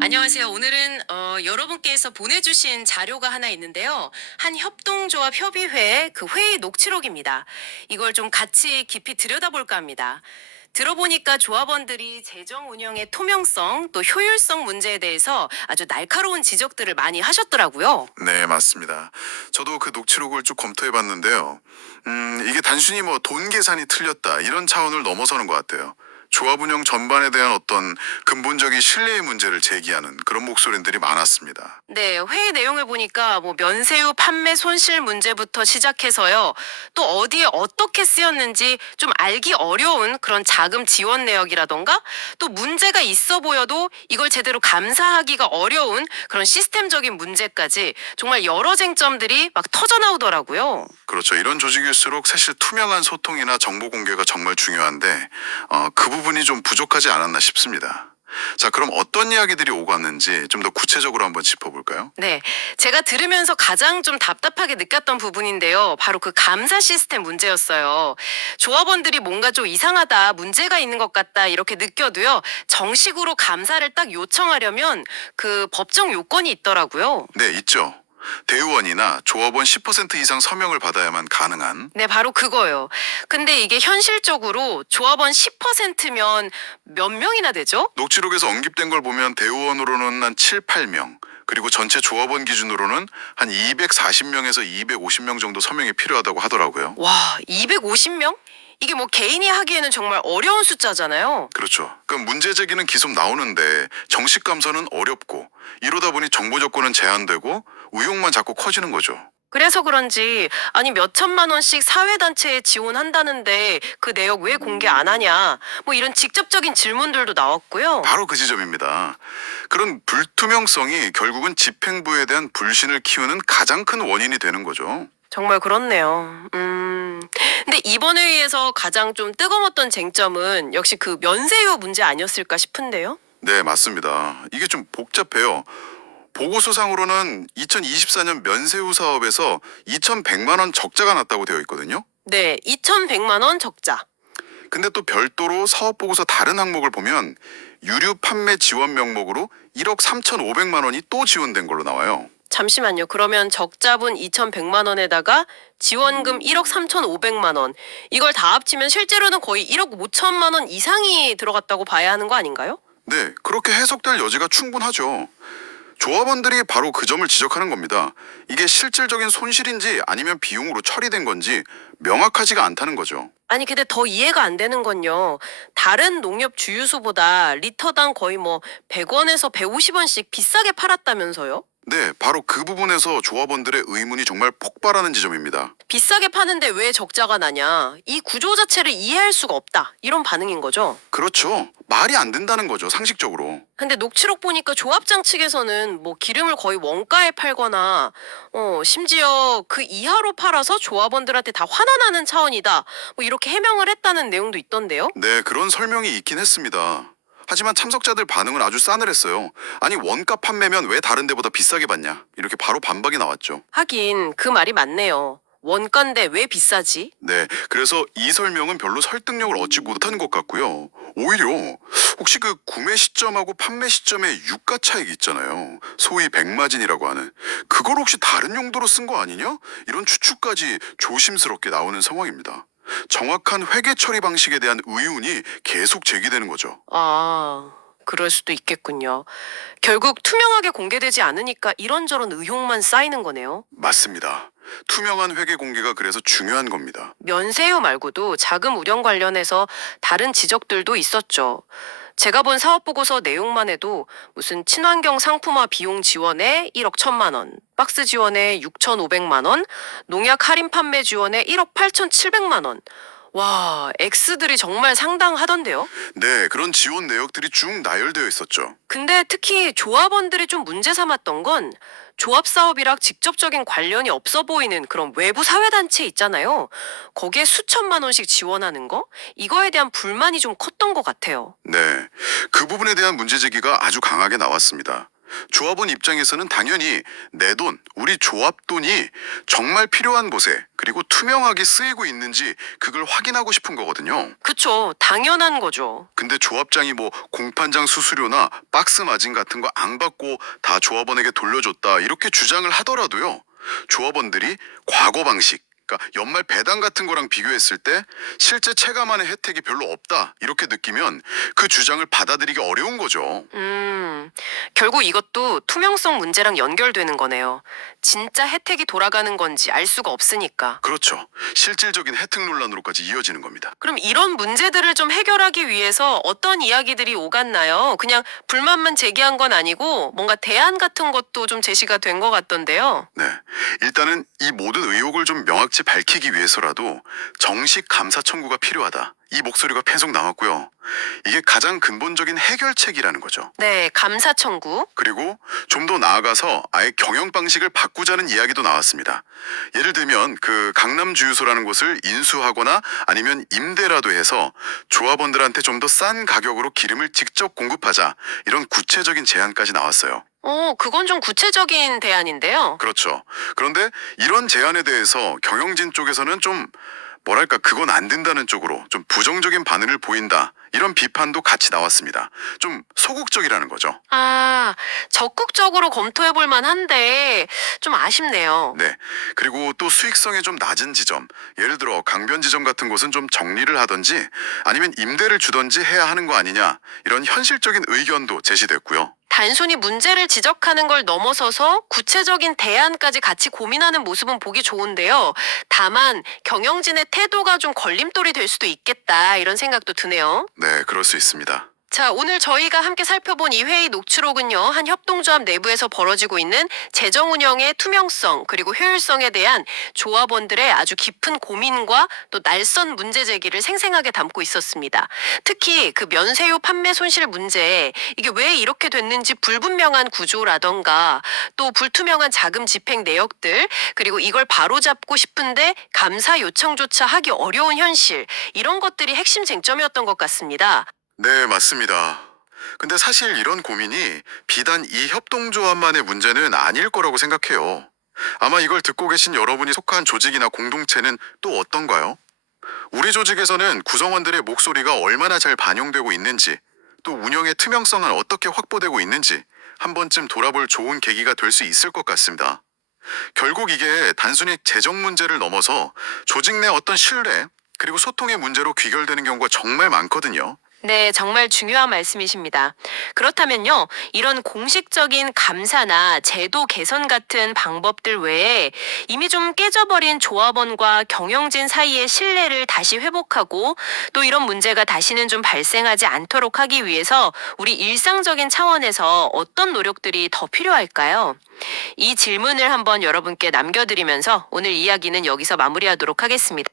안녕하세요. 오늘은 여러분께서 보내주신 자료가 하나 있는데요. 한 협동조합 협의회 그 회의 녹취록입니다. 이걸 좀 같이 깊이 들여다볼까 합니다. 들어보니까 조합원들이 재정 운영의 투명성 또 효율성 문제에 대해서 아주 날카로운 지적들을 많이 하셨더라고요. 네, 맞습니다. 저도 그 녹취록을 쭉 검토해 봤는데요. 이게 단순히 뭐 돈 계산이 틀렸다 이런 차원을 넘어서는 것 같아요. 조합 운영 전반에 대한 어떤 근본적인 신뢰의 문제를 제기하는 그런 목소리들이 많았습니다. 네, 회의 내용을 보니까 뭐 면세유 판매 손실 문제부터 시작해서요. 또 어디에 어떻게 쓰였는지 좀 알기 어려운 그런 자금 지원 내역이라던가 또 문제가 있어 보여도 이걸 제대로 감사하기가 어려운 그런 시스템적인 문제까지 정말 여러 쟁점들이 막 터져 나오더라고요. 그렇죠. 이런 조직일수록 사실 투명한 소통이나 정보 공개가 정말 중요한데 그 부분이 좀 부족하지 않았나 싶습니다. 자, 그럼 어떤 이야기들이 오갔는지 좀 더 구체적으로 한번 짚어볼까요? 네, 제가 들으면서 가장 좀 답답하게 느꼈던 부분인데요. 바로 그 감사 시스템 문제였어요. 조합원들이 뭔가 좀 이상하다, 문제가 있는 것 같다, 이렇게 느껴도요. 정식으로 감사를 딱 요청하려면 그 법정 요건이 있더라고요. 네, 있죠. 대의원이나 조합원 10% 이상 서명을 받아야만 가능한. 네, 바로 그거예요. 근데 이게 현실적으로 조합원 10%면 몇 명이나 되죠? 녹취록에서 언급된 걸 보면 대의원으로는 한 7, 8명, 그리고 전체 조합원 기준으로는 한 240명에서 250명 정도 서명이 필요하다고 하더라고요. 와, 250명? 이게 뭐 개인이 하기에는 정말 어려운 숫자잖아요. 그렇죠. 그럼 문제 제기는 계속 나오는데 정식 감사는 어렵고 이러다 보니 정보 접근은 제한되고 의혹만 자꾸 커지는 거죠. 그래서 그런지 아니 몇 천만 원씩 사회단체에 지원한다는데 그 내역 왜 공개 안 하냐 뭐 이런 직접적인 질문들도 나왔고요. 바로 그 지점입니다. 그런 불투명성이 결국은 집행부에 대한 불신을 키우는 가장 큰 원인이 되는 거죠. 정말 그렇네요. 근데 이번 회의에서 가장 좀 뜨거웠던 쟁점은 역시 그 면세유 문제 아니었을까 싶은데요. 네, 맞습니다. 이게 좀 복잡해요. 보고서상으로는 2024년 면세우 사업에서 2,100만 원 적자가 났다고 되어 있거든요. 네, 2,100만 원 적자. 근데 또 별도로 사업 보고서 다른 항목을 보면 유류 판매 지원 명목으로 1억 3,500만 원이 또 지원된 걸로 나와요. 잠시만요. 그러면 적자분 2,100만 원에다가 지원금 1억 3,500만 원. 이걸 다 합치면 실제로는 거의 1억 5천만 원 이상이 들어갔다고 봐야 하는 거 아닌가요? 네, 그렇게 해석될 여지가 충분하죠. 조합원들이 바로 그 점을 지적하는 겁니다. 이게 실질적인 손실인지 아니면 비용으로 처리된 건지 명확하지가 않다는 거죠. 아니 근데 더 이해가 안 되는 건요. 다른 농협 주유소보다 리터당 거의 뭐 100원에서 150원씩 비싸게 팔았다면서요? 네, 바로 그 부분에서 조합원들의 의문이 정말 폭발하는 지점입니다. 비싸게 파는데 왜 적자가 나냐? 이 구조 자체를 이해할 수가 없다. 이런 반응인 거죠. 그렇죠. 말이 안 된다는 거죠, 상식적으로. 근데 녹취록 보니까 조합장 측에서는 뭐 기름을 거의 원가에 팔거나 심지어 그 이하로 팔아서 조합원들한테 다 환원하는 차원이다. 뭐 이렇게 해명을 했다는 내용도 있던데요. 네, 그런 설명이 있긴 했습니다. 하지만 참석자들 반응은 아주 싸늘했어요. 아니, 원가 판매면 왜 다른 데보다 비싸게 받냐? 이렇게 바로 반박이 나왔죠. 하긴 그 말이 맞네요. 원가인데 왜 비싸지? 네, 그래서 이 설명은 별로 설득력을 얻지 못한 것 같고요. 오히려 혹시 그 구매 시점하고 판매 시점의 유가 차익이 있잖아요. 소위 백마진이라고 하는 그걸 혹시 다른 용도로 쓴 거 아니냐? 이런 추측까지 조심스럽게 나오는 상황입니다. 정확한 회계 처리 방식에 대한 의문이 계속 제기되는 거죠. 아, 그럴 수도 있겠군요. 결국 투명하게 공개되지 않으니까 이런저런 의혹만 쌓이는 거네요. 맞습니다. 투명한 회계 공개가 그래서 중요한 겁니다. 면세유 말고도 자금 운영 관련해서 다른 지적들도 있었죠. 제가 본 사업 보고서 내용만 해도 무슨 친환경 상품화 비용 지원에 1억 1천만 원, 박스 지원에 6,500만 원, 농약 할인 판매 지원에 1억 8,700만 원. 와, X들이 정말 상당하던데요? 네, 그런 지원 내역들이 쭉 나열되어 있었죠. 근데 특히 조합원들이 좀 문제 삼았던 건 조합 사업이랑 직접적인 관련이 없어 보이는 그런 외부 사회단체 있잖아요. 거기에 수천만 원씩 지원하는 거? 이거에 대한 불만이 좀 컸던 것 같아요. 네, 그 부분에 대한 문제 제기가 아주 강하게 나왔습니다. 조합원 입장에서는 당연히 내 돈, 우리 조합 돈이 정말 필요한 곳에 그리고 투명하게 쓰이고 있는지 그걸 확인하고 싶은 거거든요. 그쵸. 당연한 거죠. 근데 조합장이 뭐 공판장 수수료나 박스 마진 같은 거 안 받고 다 조합원에게 돌려줬다 이렇게 주장을 하더라도요. 조합원들이 과거 방식, 그러니까 연말 배당 같은 거랑 비교했을 때 실제 체감하는 혜택이 별로 없다 이렇게 느끼면 그 주장을 받아들이기 어려운 거죠. 결국 이것도 투명성 문제랑 연결되는 거네요. 진짜 혜택이 돌아가는 건지 알 수가 없으니까. 그렇죠. 실질적인 혜택 논란으로까지 이어지는 겁니다. 그럼 이런 문제들을 좀 해결하기 위해서 어떤 이야기들이 오갔나요? 그냥 불만만 제기한 건 아니고 뭔가 대안 같은 것도 좀 제시가 된 것 같던데요. 네. 일단은 이 모든 의혹을 좀 명확히 밝히기 위해서라도 정식 감사 청구가 필요하다. 이 목소리가 계속 나왔고요. 이게 가장 근본적인 해결책이라는 거죠. 네, 감사 청구. 그리고 좀 더 나아가서 아예 경영 방식을 바꾸자는 이야기도 나왔습니다. 예를 들면 그 강남 주유소라는 곳을 인수하거나 아니면 임대라도 해서 조합원들한테 좀 더 싼 가격으로 기름을 직접 공급하자 이런 구체적인 제안까지 나왔어요. 그건 좀 구체적인 대안인데요. 그렇죠. 그런데 이런 제안에 대해서 경영진 쪽에서는 좀 뭐랄까 그건 안 된다는 쪽으로 좀 부정적인 반응을 보인다. 이런 비판도 같이 나왔습니다. 좀 소극적이라는 거죠. 적극적으로 검토해 볼 만한데 좀 아쉽네요. 네. 그리고 또 수익성이 좀 낮은 지점, 예를 들어 강변 지점 같은 곳은 좀 정리를 하든지 아니면 임대를 주든지 해야 하는 거 아니냐 이런 현실적인 의견도 제시됐고요. 단순히 문제를 지적하는 걸 넘어서서 구체적인 대안까지 같이 고민하는 모습은 보기 좋은데요. 다만 경영진의 태도가 좀 걸림돌이 될 수도 있겠다 이런 생각도 드네요. 네, 그럴 수 있습니다. 자, 오늘 저희가 함께 살펴본 이 회의 녹취록은요, 한 협동조합 내부에서 벌어지고 있는 재정 운영의 투명성 그리고 효율성에 대한 조합원들의 아주 깊은 고민과 또 날선 문제 제기를 생생하게 담고 있었습니다. 특히 그 면세유 판매 손실 문제, 이게 왜 이렇게 됐는지 불분명한 구조라던가 또 불투명한 자금 집행 내역들, 그리고 이걸 바로잡고 싶은데 감사 요청조차 하기 어려운 현실, 이런 것들이 핵심 쟁점이었던 것 같습니다. 네, 맞습니다. 근데 사실 이런 고민이 비단 이 협동조합만의 문제는 아닐 거라고 생각해요. 아마 이걸 듣고 계신 여러분이 속한 조직이나 공동체는 또 어떤가요? 우리 조직에서는 구성원들의 목소리가 얼마나 잘 반영되고 있는지, 또 운영의 투명성은 어떻게 확보되고 있는지 한 번쯤 돌아볼 좋은 계기가 될 수 있을 것 같습니다. 결국 이게 단순히 재정 문제를 넘어서 조직 내 어떤 신뢰, 그리고 소통의 문제로 귀결되는 경우가 정말 많거든요. 네, 정말 중요한 말씀이십니다. 그렇다면요, 이런 공식적인 감사나 제도 개선 같은 방법들 외에 이미 좀 깨져버린 조합원과 경영진 사이의 신뢰를 다시 회복하고 또 이런 문제가 다시는 좀 발생하지 않도록 하기 위해서 우리 일상적인 차원에서 어떤 노력들이 더 필요할까요? 이 질문을 한번 여러분께 남겨드리면서 오늘 이야기는 여기서 마무리하도록 하겠습니다.